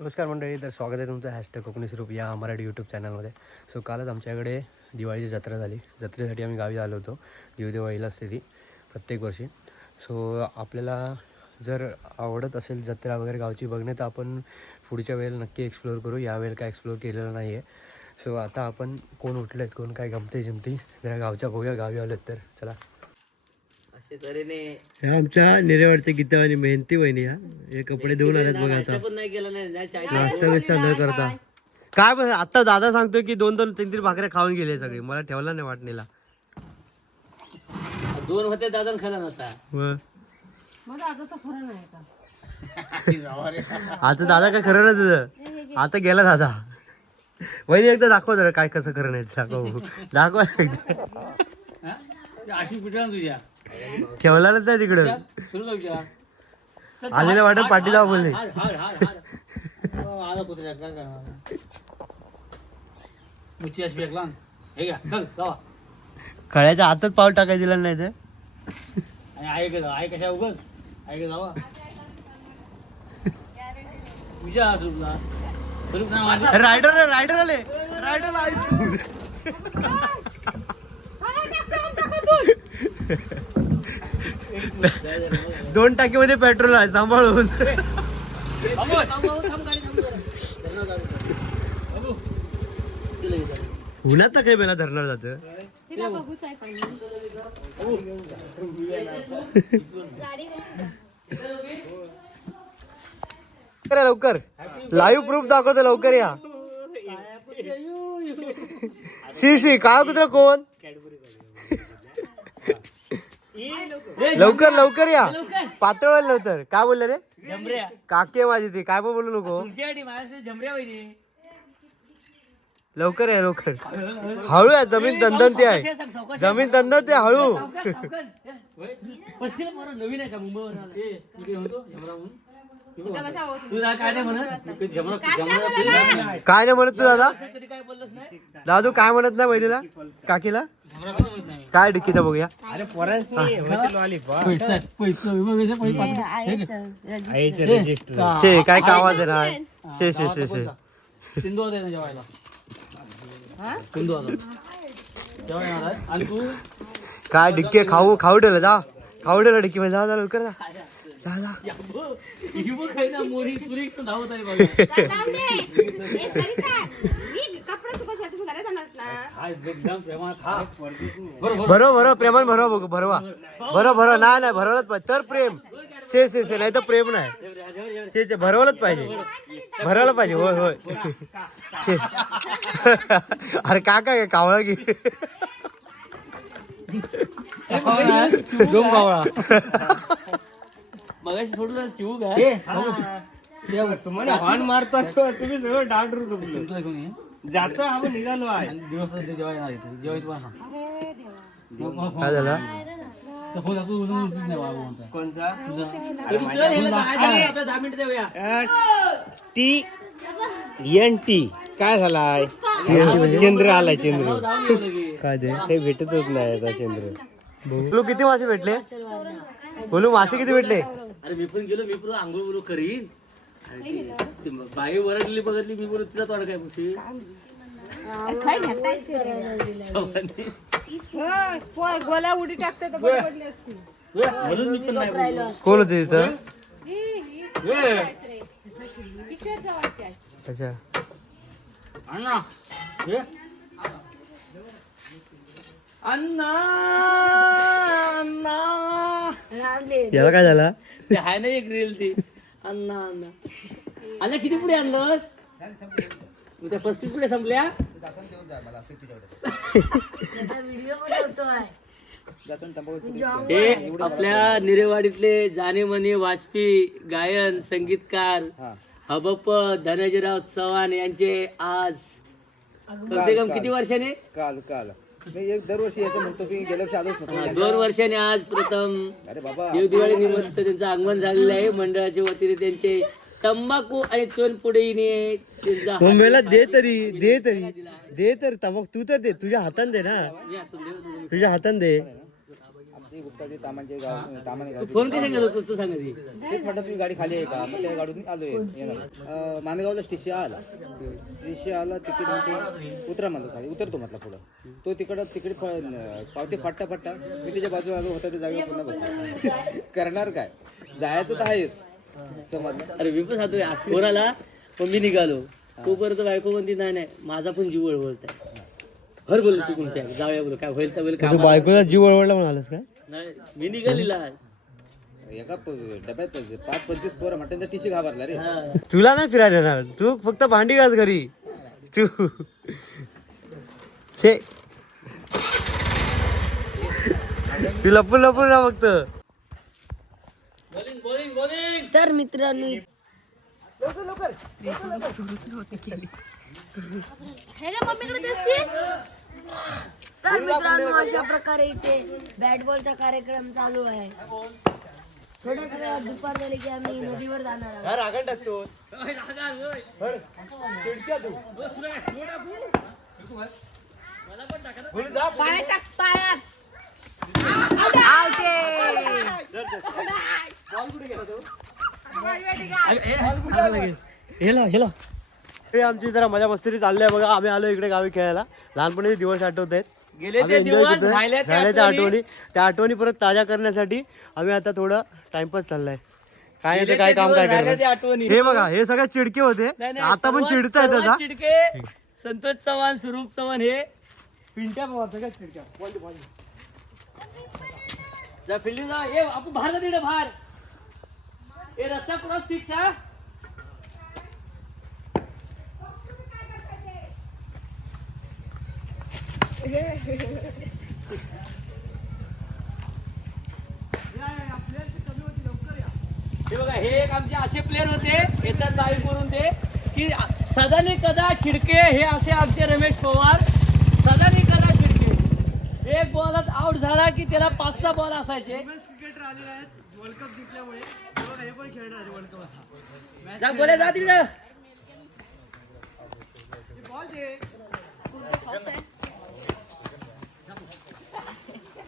नमस्कार मंडळी, तर स्वागत आहे तुमचं हॅशटॅग कोकणी स्वरूप या मराठी यूट्यूब चॅनलमध्ये. सो कालच आमच्याकडे दिवाळीची जत्रा झाली. जत्रेसाठी आम्ही गावी आलो होतो. दिवाळीला असते ती प्रत्येक वर्षी. सो आपल्याला जर आवडत असेल जत्रा वगैरे गावची बघणे तर आपण पुढच्या वेळेला नक्की एक्सप्लोअर करू. यावेळेला काय एक्सप्लोअर केलेलं नाही आहे. सो आता आपण कोण उठले आहेत, कोण काय गमते जमती जरा गावच्या बघूया. गावी आलो तर चला. असे तऱ्हेने ह्या आमच्या नेरेवाडचे गीता आणि मेहनती वहिनी हे कपडे धुवून आलेत बघा. आता पण नाही केला नाही नाश्ता बिस्टा न करता काय बस आता दादा सांगतोय की 2-2-3-3 भाकऱ्या खाऊन गेले सगळे. मला ठेवला नाही वाटणीला. 2 होते दादा खाला नव्हता. आता दादा काय खरं नाही तुझं. आता गेला दादा. वहिनी एकदा दाखव जरा काय कसं खरं नाही. दाखव अशी पिठा तुझ्या ठेवलाच नाही तिकडं. सुरू जाऊया आलेल्या वाटत पाठी जाऊ बोलले. आला कुत्र्या काय करणार मुची अशी फेकला हे घ्या चल जावा. खळ्याच्या आतच पाऊल टाकाय दिला नाही ते. आणि आई कशा उगल आई जावा तुझ्या सुरूला सुरू नाही रायडर आले. दोन टाकीमध्ये पेट्रोल आहे, सांभाळून. उन्हात तर काही बेला धरणार जात. लवकर लाईव्ह प्रूफ दाखवतो. लवकर या. शी काय कुत्रा कोण. लवकर या. पातळ नव्हतं काय बोलले रे. झमऱ्या काकी माझी ती काय पण बोलू नको. तुमच्यासाठी महाराष्ट्र झमऱ्या पाहिजे. लवकर आहे लवकर. हळू आहे जमीन दणदणती आहे. जमीन दणदणती हळू. नवीन आहे का मुंबईवर तुझा काय नाही म्हणत काय नाही म्हणत तू दादा. कधी काय बोललंच नाही. दादू काय म्हणत नाही बहिणीला काकीला. काय डिक्कीत बघूया. शे काय कामाच नाही. शे सिंधू होता ना जेवायला. सिंधू होता जेवायला आणि तू काय डिक्की खाऊ ठेवलं. जा खाऊ ठेवलं डिक्की मध्ये. जा लवकर जा. मोरी सुरी धावत आहे बघा. भरव प्रेमान भरवा बघू. भरवा नाही भरवलंच पाहिजे तर प्रेम. शे नाही तर प्रेम नाही. भरवलंच पाहिजे. होय अरे काय कावळा की मगाशी सोडून शिवू काय तुम्हाला हॉर्न मारतो तुम्ही सगळं डांडरू जातो आपण निघालो आहे. दिवस जेवायला काय झालं. कोणचा आपल्या 10 मिनिट देऊया. TNT काय झालाय. चंद्र आलाय. चंद्र काय ते काही भेटतच नाही आता. चंद्र बोलू किती मासे भेटले. बोलू मासे किती भेटले. अरे मी पण गेलो. मी पण आंघोळ करीन. बाई वरडली बघितली. मी बोलू तिचा तोड काय मुशी गोला उडी टाकते तर बरी पडली असती. म्हणून मी पण नाही कोण होते तिथं. किशोर जवळची आहे. अच्छा अण्णा अण्णा याला काय झाला. ते आहे ना एक रील ती. अण्णा अण्णा किती पुढे आणलं. त्या 35 पुढे संपल्या. हे आपल्या निरेवाडीतले जाणे मने वाजपेयी गायन संगीतकार हबप धनाजीराव चव्हाण यांचे आज कमसे कम किती वर्षाने काल दरवर्षी येतो म्हणतो की गेल्या वर्षी आलोच नव्हतो. 2 वर्षाने आज प्रथम अरे बाबा देवदिवाळी निमित्त त्यांचं आगमन झालेलं आहे. मंडळाच्या वतीने त्यांचे तंबाखू आणि चोनपुडेने त्यांचा मुंबईला दे तर तंबाखू तू तर दे. तुझ्या हाताने दे ना. तुझ्या हाताने दे. ते गुप्ताजी तामांचे गाव तामाने गाव फोन कशा करत होतो सांगा ती. तेच म्हटलं तुझी गाडी खाली आहे का मग त्या गाडीतून आलो येणार मानेगावला स्टेशन आला तिकीट म्हणते उतरा म्हणलं खाली उतरतो म्हटलं पुढं तो तिकडे पावते फाटता मी त्याच्या बाजूला आलो होता त्या जागेवर पुन्हा बसलो करणार काय जायचं तर आहेच समजलं. अरे मी पण सांगतो आज फोन आला पण मी निघालो तोपर्यंत बायको म्हणते नाही माझा पण जीव वळवळत आहे. भर बोललो चुकून त्या जाऊया बोल काय होईल तर होईल तू काय बायकोचा जीव वळवळला म्हणालस काय? नाही मी निघालेला एका डब्यात 5-25 पोरं म्हटलं टीसी घाबरला रे. हा. तुला नाही फिरायला येणार तू फक्त भांडी घास घरी तू छे तू लपून ना फक्त. बॉलिंग तर मित्रांनो तर मित्रांनो अशा प्रकारे इथे बॅट बॉलचा कार्यक्रम चालू आहे. थोड्याच वेळात दुपार झाली की आम्ही नदीवर जाणार आहोत. हेला आमची जरा मजा मस्ती चालली आहे बघा. आम्ही आलो इकडे गावी खेळायला. लहानपणीचे दिवस आठवत आहेत. गेले ते दिवस राहिले त्या आठवणी परत ताज्या करण्यासाठी आम्ही आता थोडं टाइमपास चाललाय. काय नाही ते काय काम काय करणार. आठवणी हे बघा हे सगळे चिडके होते आता पण चिडताय त्याचा. चिडके संतोष चव्हाण स्वरूप चव्हाण हे पिंट्या बाबा सगळ्यात चिडक्या. जा फिल्डिंग जा ए आपण बाहेर जा तिकडे बाहेर ए रस्ता क्रॉस 6 हा हे बघा हे एक आमचे असे प्लेअर होते येतात बाई करून ते की सदानी कदा खिडके हे असे आमचे रमेश पवार सदानी कदा खिडके एक बॉलात आउट झाला की त्याला 5-6 बॉल असायचे. जा गोल्या जा तिकडं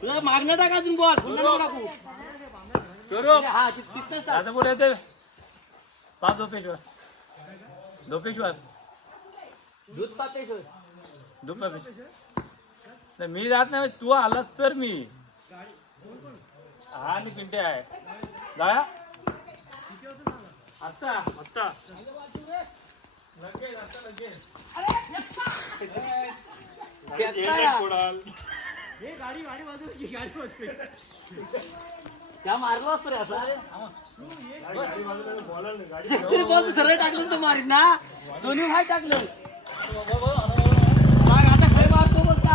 तुला मागण्यात टाका अजून बॉल पुन्हा टाकू हा तिथंच आता बोल येते पाच झोपेश्वर दूध पातेश्वर नाही मी जात नाही तू आलास तर मी हा आणि पिंटे आहे जाया आत्ता त्या मारलो असतो रे असं बॉल सरळ टाकलं तर मारीत ना दोन्ही हाय टाकलं आता खाली मारतो बोलता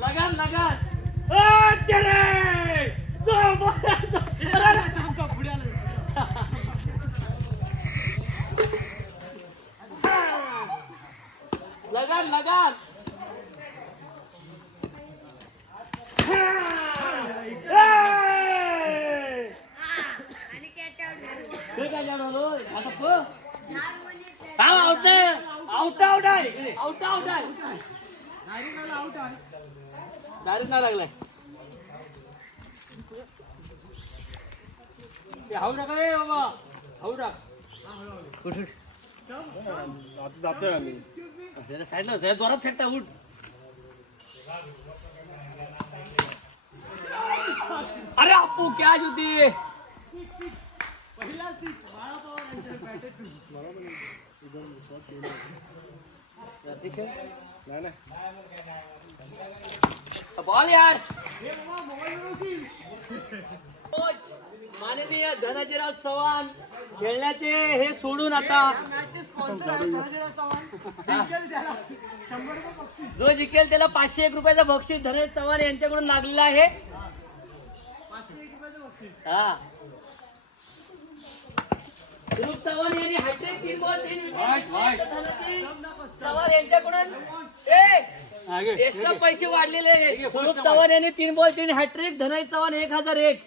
लगान लगान डायरेक्ट नाही लागलाय हाऊ टाका रे बाबा हाऊ टाक साईडला त्याला जोरात फेकता उठ अरे आपू क्या होती बॉल यार माननीय धनाजीराव चव्हाण खेळण्याचे हे सोडून आता जो जिंकेल त्याला 501 रुपयाचं बक्षीस धनाजी चव्हाण यांच्याकडून लागलेलं आहे. हा स्वरूप चव्हाण यांनी hattrick 3 ball 3 wicket Dhanaji Chavan यांच्याकडून एक्स्ट्रा पैसे वाढलेले. स्वरूप चव्हाण यांनी 3 बॉल 3 हॅट्रिक धनाजी चव्हाण 1001.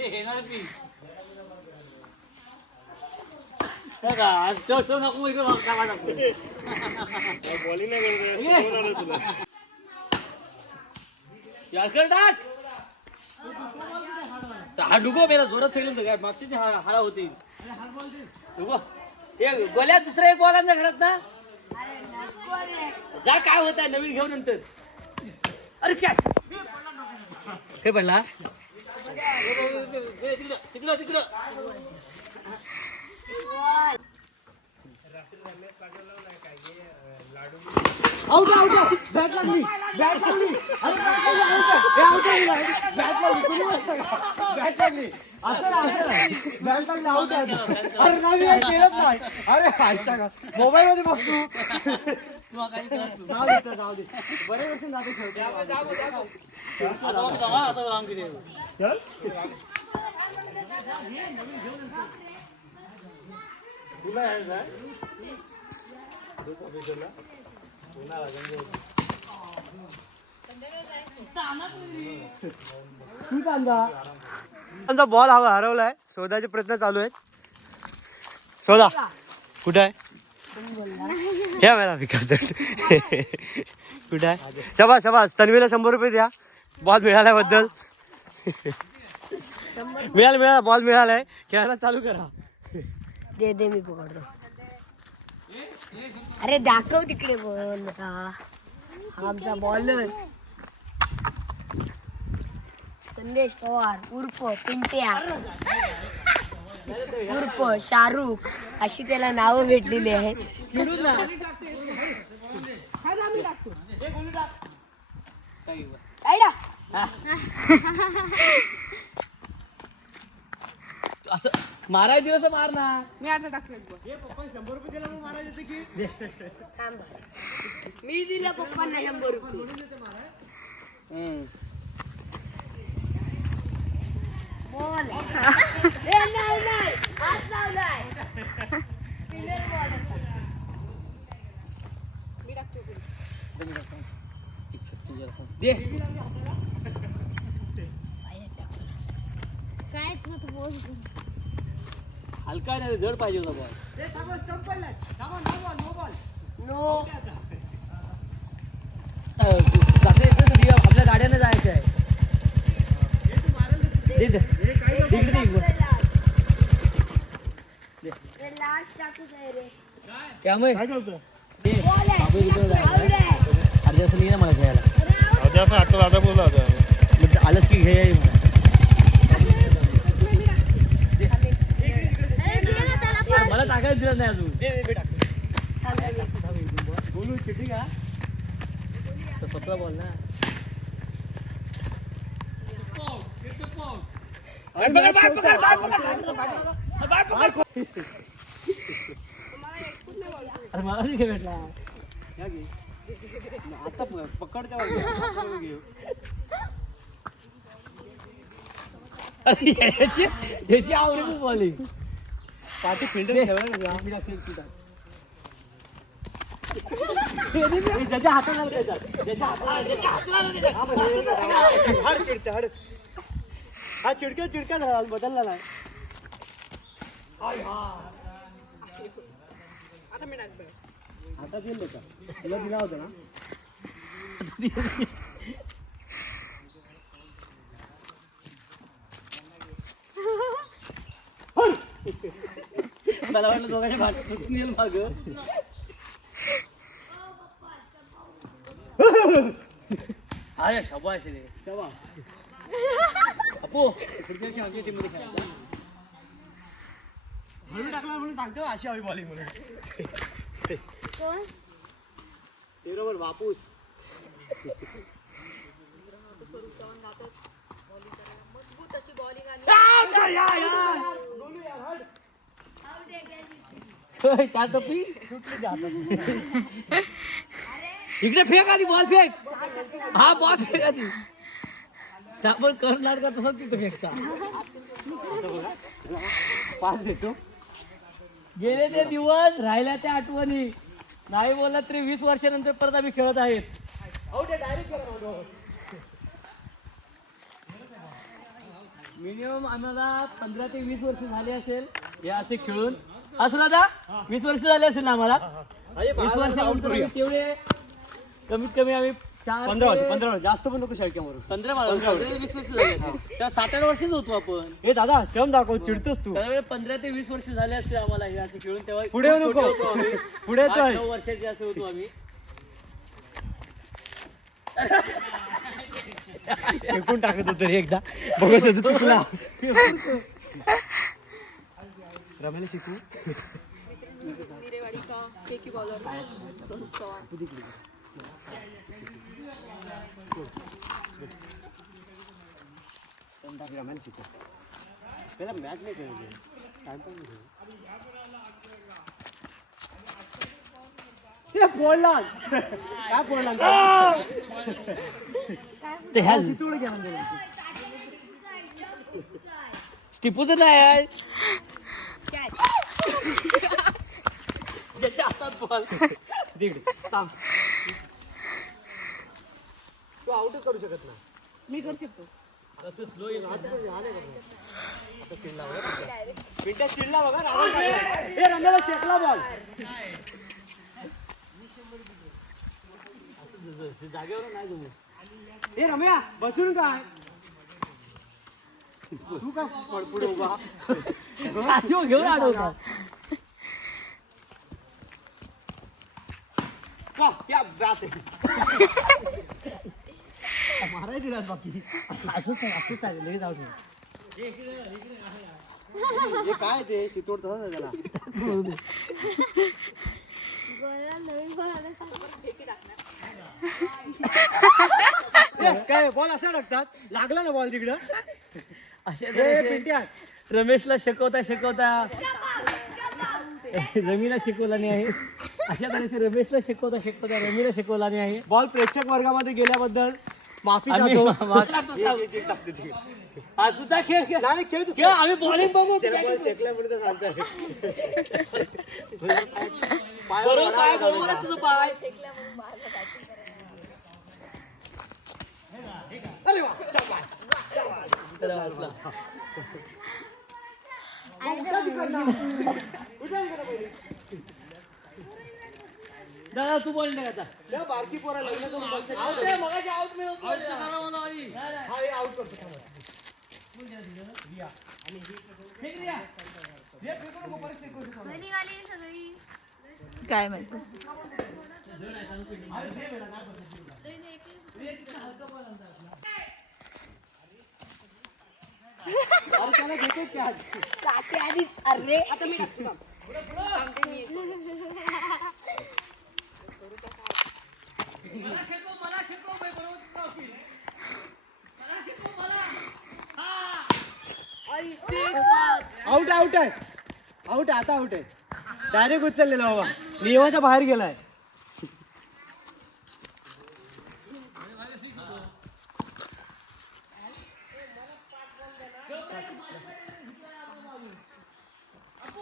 येणार पी नको इकडे हा डुगो मेला जोरात फेकून काय मागची हारा होती डुगो हे गोल्या दुसरा एक बॉलांचा घरात ना जा काय होत आहे नवीन घेऊ नंतर अरे काय हे पडला तिकडं तिकडं मोबाईल मध्ये बघतो बरे वर्ष जाते त्यांचा बॉल हरवलाय शोधाचे प्रयत्न चालू आहेत शोधा कुठे आहे या मला कुठे आहे शबास शबास तन्वीला 100 रुपये द्या बॉल मिळाल्याबद्दल मिळाला बॉल मिळालाय खेळायला चालू करा दे दे मी पकडतो अरे दाखव तिकडे बॉल हा आमचा बॉलर संदेश पवार उर्फ पिंट्या उर्फ शाहरुख अशी त्याला नावं भेटलेली आहेत असं मारायला दिलं तर मार ना मी आता टाकले मी दिलं पप्पांना 100 रुपये बॉल नाही हात लावलाय दे काय तू बोल हलका नाही जड पाहिजे होता बॉल नो जाते आपल्या गाड्याने जायचं आहे लास्ट टाकूच आहे रे त्यामुळे अर्ध्या असं नाही ना मला खेळायला आलंच की घे मला टाकायला दिलं नाही अजून बोलू चिठी का स्वतः बोल ना अरे मला नाही भेटला आता पकडच्या अरे याची आवडीच बॉलिंग पाठी फिल्टर ज्याच्या हातात हा चिडका झाला बदलला नाही आता दिलं का तुला दिला होता ना मला वाटलं दोघांच्या भाट सुटून येईल माग अरे शाबाश रे अपू पुढच्या आमच्या टीम मध्ये खेळायला म्हणून टाकला म्हणून सांगतो अशी हवी बॉलिंग म्हणून ते बरोबर वापूस चार टप्पी इकडे फेक आधी बॉल फेक हा बॉल फेक आधी आपण करणार का तसंच तिथं फेकता पास देतो गेले ते दिवस राहिल्या त्या आठवणी नाही बोलला तरी 20 वर्षानंतर परत आम्ही खेळत आहेत मिनिमम आम्हाला 15 ते 20 वर्ष झाली असेल हे असे खेळून. असं दादा 20 वर्ष झाली असेल ना आम्हाला. 20 वर्षानंतर आम्ही तेवढे कमीत कमी आम्ही 15 जास्त पण नको शाळक्या मारू. 20 वर्ष झाली असेल. त्या 7-8 वर्षच होतो आपण. हे दादा स्टम दाखव, चिडतोस तू. त्यावेळी 15 ते 20 वर्ष झाले असते आम्हाला हे असे खेळून. तेव्हा पुढे खूप नको. छोटे होतो आम्ही. पुढे चल. 8-9 वर्षाचे असे होतो आम्ही. फेकून टाकत होतो रे एकदा, बघत होतो चुकला. रमेला शिकू. निरेवाडीचा फेकी बॉलर स्वरूप चव्हाण. रमेला शिकू. त्याला मॅच नाही खेळली, टाइमपास नाही खेळली. बोलला काय बोलला ते ह्या तिथून घ्या म्हणजे टिपूचं नाही आहे. ज्याच्या हातात बॉल. थांब. तू आउटच करू शकत नाही. मी करू शकतो. तू स्लो येईल. पिंट्या चिडला बघा, रावण टाकला. हे रम्याला शेकला बॉल. जागेवर नाही जमू. हे रम्या बसून काय तू का पुढे उभा. साथीवर घेऊन आडवतो. वाह, क्या बात आहे. मारायची ना बाकी. असंच चालेल लगेच आउट होईल. हे काय ते चितोड तसंच आहे त्याला. काय बॉल असा टाकतात, लागला ना बॉल तिकडं. अशा हे तऱ्हेचे पिंट्या रमेशला शिकवता रमीला शिकवला नाही आहे. अशा तऱ्हेचे रमेशला शिकवता रमीला शिकवला नाही आहे. बॉल प्रेक्षक वर्गामध्ये गेल्याबद्दल माफी आम्ही चाहतो. हा, तुझा खेळ खेळ. नाही खेळ तू. खेळ, आम्ही बॉलिंग बघू. त्याला बॉल शेकल्यामुळे तर सांगताय. बरोबर पाय, बरोबर आहे तुझं पाय. अरे वा, शाबास. दादा तू बॉल नाही आता. त्या बारकी पोरा लग्न करून बोलते. आउट आहे, मगाशी आउट मिळवतो. हा, हे आउट करतो थांबा. फेक रिया. काय माहिती. अरे त्याला घेतो कॅच. अरे आता मी टाकतो थांब. मला शिकव बाई, बरोबर तू लावशील. मला शिकव मला. आउट आउट आहे. आउट आता आउट आहे. डायरेक्ट उचललेला बाबा, नियमाच्या बाहेर गेलाय.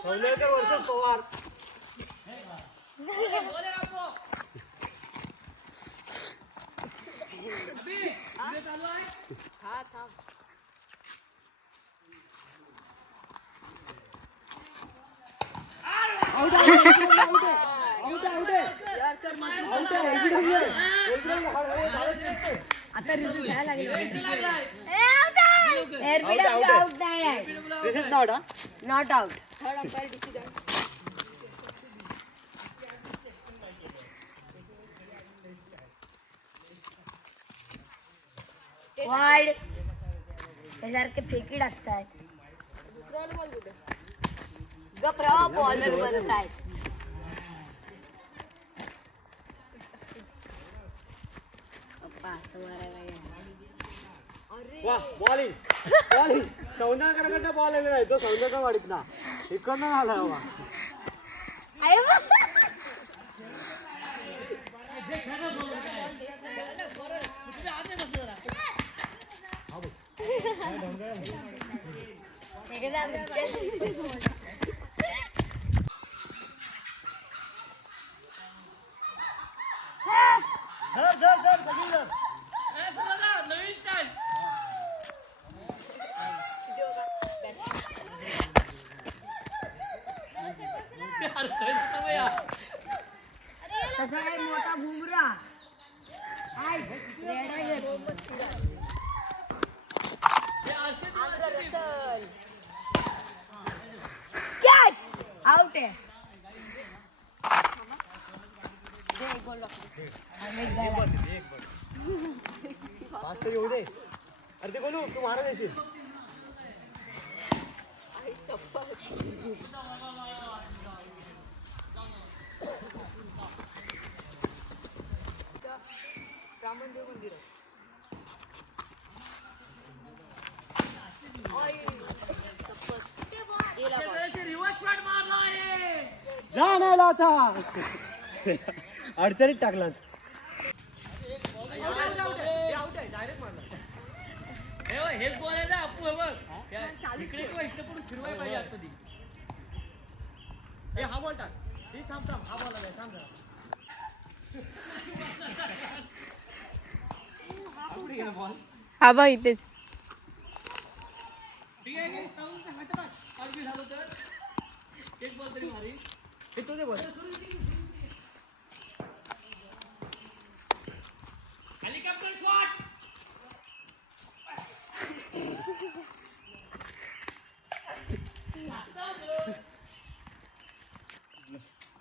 सौंदर्यकर वर्सेस पवार. हा थांब. आउट आहे. आउट आहे. आउट आहे. आउट आहे. एकदम आता रिझल्ट घ्यायला लागेल. आउट नाही आहे. दिस इज नॉट हा. Not out. Third umpire decision. Wide. त्यासारखे फेकी टाकताय. दुसरा बॉल कुठे. गप्रा बॉलर बनताय. पप्पा असं मारायला गेला. वा, बॉलिंग बॉलिंग. सौंदर्यकरकडनं बॉल आलेला आहे तो सौंदर्य वाडीत ना, इकडनं आला बाबा. आयो. नवीन स्टाईल. बुमरा हाय रेडा घे कॅच आउट आहे अनेक झाला. अरे ते बोलू तू मारा देशील. ब्राह्मणदेव मंदिर आहे. रिवर्स शॉट मारला रे. जा नाही आता अडचणीत टाकलास. हेच बोलायचं आपू हे बघ. इकडे किंवा इकडे पण फिरवाय पाहिजे आता ती. हा बॉल टाक. थांब हा बॉल आहे थांब जरा. हा बा इथेच ठीक आहे की? जाऊन ते हातात टाक. पाच बी झालं तर एक बॉल तरी मारी. हे तुझे बॉल. Helicopter shot.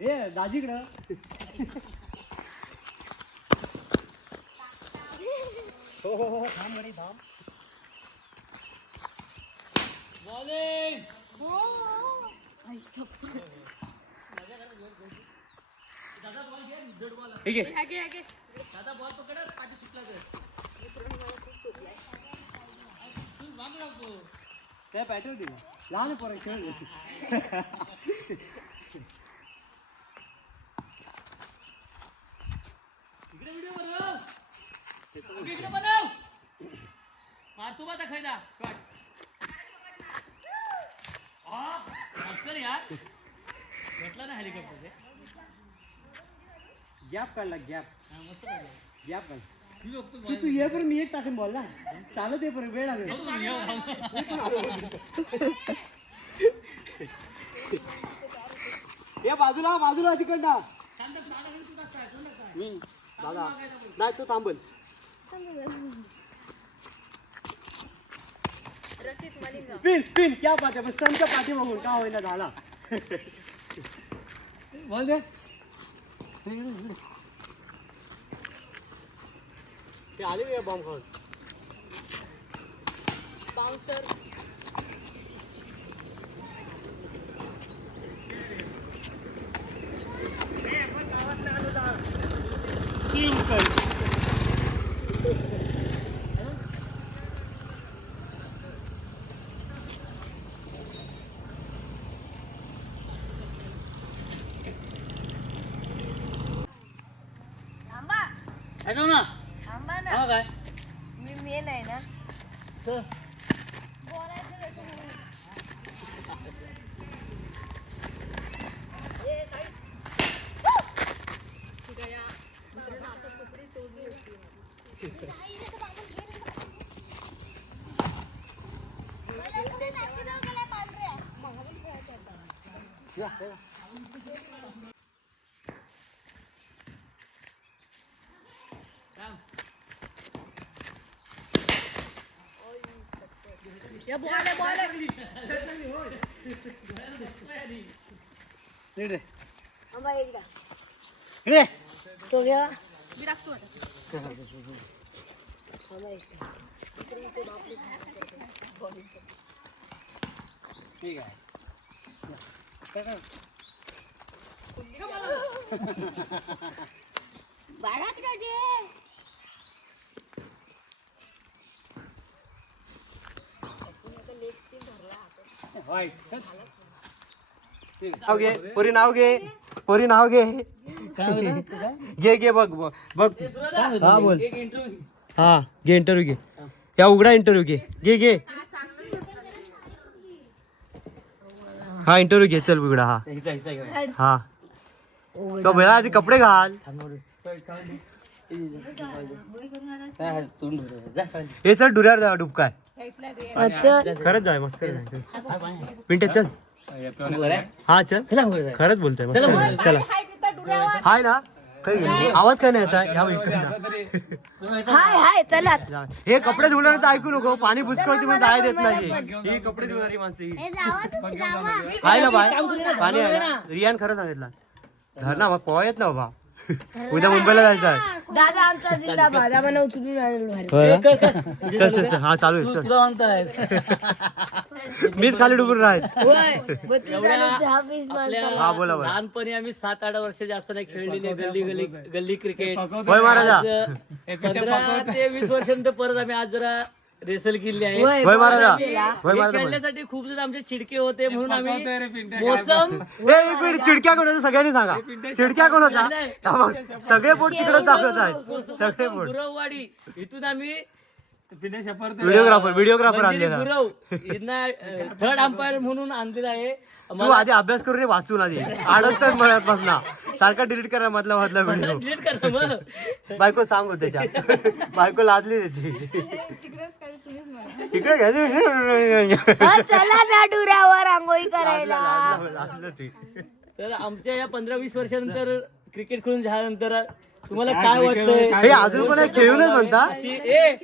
ए दाजीकडं. हो थांब रे थांब. बॉलिंग. दादा बॉल पकडत पाठी सुटला तर तू मागू नको. काय पॅटर्न दिला लहान पोरं खेळ. इकडे व्हिडिओ बनव. इकडे बनव. मारतो बा खैदा शॉट. हा यार भेटला ना हेलिकॉप्टर ते. गॅप काढला गॅप. मस्त पाहिजे. गॅप काढ. मी बघतो तू तू ये पण मी एक टाकून बॉल ना चालत ये पण वेळ लागेल. ये बाजूला बाजूला तिकडनं. मी दादा नाही तो थांबल. रचित मलिंगा. स्पिन स्पिन क्या बात आहे. बस स्टंपच्या पाठी बघून का होईना झाला. बोल दे. ते आले का बॉम्ब खाऊन. बाउन्सर. थांबा ऐकव ना. थांबा ना हा काय मी मेन आहे ना. तर बोलायचं कसं या बॉल आहे बॉल आहे. थांबा एकदा रे तो घ्या. मी टाकतो आता. थांबा एकदा ठीक आहे. बाळात का जे नाव घे पोरी नाव घे पोरी नाव घे. घे घे बघ बघ. हा बोल. एक इंटरव्ह्यू. हा घे इंटरव्ह्यू घे. या उघडा इंटरव्ह्यू घे घे घे. हा इंटरव्ह्यू घे चल उघडा. हा हा तो भैया आधी कपडे घाल. हे चल डुऱ्यावर जा डुबकाय. अच्छा खरंच जाय मग मिनिट चल. हा चल खरंच बोलतोय मग. चला हाय ना आवाज काय नाही येत आहे? या बघ इकडनं. हाय चला हे कपडे धुण्याचं ऐकू नको, पाणी बुचकळती म्हणून जाय देत नाही. ही कपडे धुणारी माणसं ही. आहे ना बाय पाणी आहे ना? रियान खरं सांगितलं. धर ना, पोहा येत ना बाबा. उद्या मुंबईला जायचं आहे. दादा आमचा जिंदाबाद आम्हाला उचलून आणलं बाहेर. होय ना? चल चल चल, हा चालू आहे चल. तुला म्हणताय मीच खाली डुबून राहत. होय 32 झाले, हा 20 माणसाला. हा बोला बोला. लहानपणी आम्ही 7-8 वर्ष जास्त नाही खेळलेली गल्ली क्रिकेट. होय महाराजा. आज 15 ते 20 वर्षांनंतर परत आम्ही आज जरा रेसल केली आहे. होय, होय महाराजा. हे खेळण्यासाठी खूप जण आमचे चिडके होते म्हणून आम्ही मोसम चिडक्या कोणाच्या सगळ्यांनी सांगा. चिडक्या कोणाचा? हा बघ, सगळे बोट तिकडे दाखवत आहेत. सगळे बोट. गुरववाडी इथून आम्ही व्हिडिओग्राफर आणलेला. गुरव यांना थर्ड अंपायर म्हणून आणलेला आहे. तू आधी अभ्यास करून वाचून आधी आडतच म्हणत ना सारखा डिलीट करा मधला व्हिडिओ. डिलीट कर ना मग. बायको सांग होत त्याच्या. बायको लादली त्याची. तिकडे हा, चला ना डुऱ्यावर आंघोळी करायला. लादलं ती. तर आमच्या या 15-20 वर्षानंतर क्रिकेट खेळून झाल्यानंतर तुम्हाला काय वाटतंय? हे अजून पण खेळूनच म्हणता. हे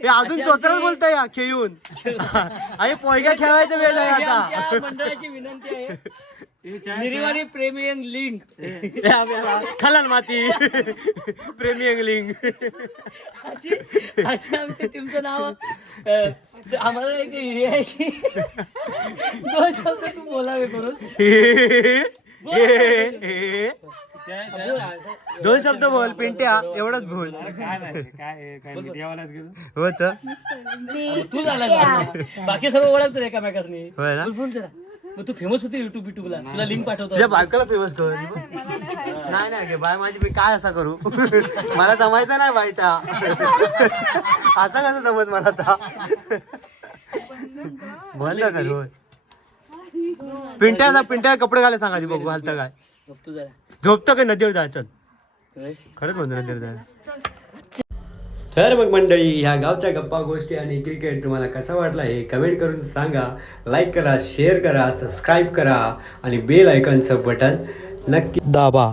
हे अजून चोत्रच बोलताय या खेळून. अरे पोयगा खेळायचं वेळ आहे आता. आमच्या मंडळाची विनंती आहे, निर्वाणी प्रेमी लिंक खलाल माती प्रेमी अंगलिंग अशी आमच्या टीमचं नाव. आम्हाला एक हे आहे की 2 शब्द तू बोलावे करून. 2 शब्द बोल पिंट्या, एवढंच बोल. होत तू झाला बाकी सर्व ओळखतात एकामेकासनी. होय ना? बोल जरा. मग तू फेमस होती युट्यूबला, तुला लिंक पाठवतो. तुझ्या बायकोला फेमस कर. नाही नाही बाय माझी मी काय असा करू. मला जमायचं नाही बायचा. असा कसं जमत मला आता. बंद कर. होय पिंट्या कपडे घालायला सांगा आधी, बघू घालता काय. झोपतो जरा. झोपतो काय नदीवर जायचं. काय? खरंच म्हणतो नदीवर जायचं. तर मग मंडळी, ह्या गावच्या गप्पा गोष्टी आणि क्रिकेट तुम्हाला कसा वाटला हे कमेंट करून सांगा. लाईक करा, शेअर करा, सबस्क्राईब करा आणि बेल आयकॉनचं बटन नक्की दाबा.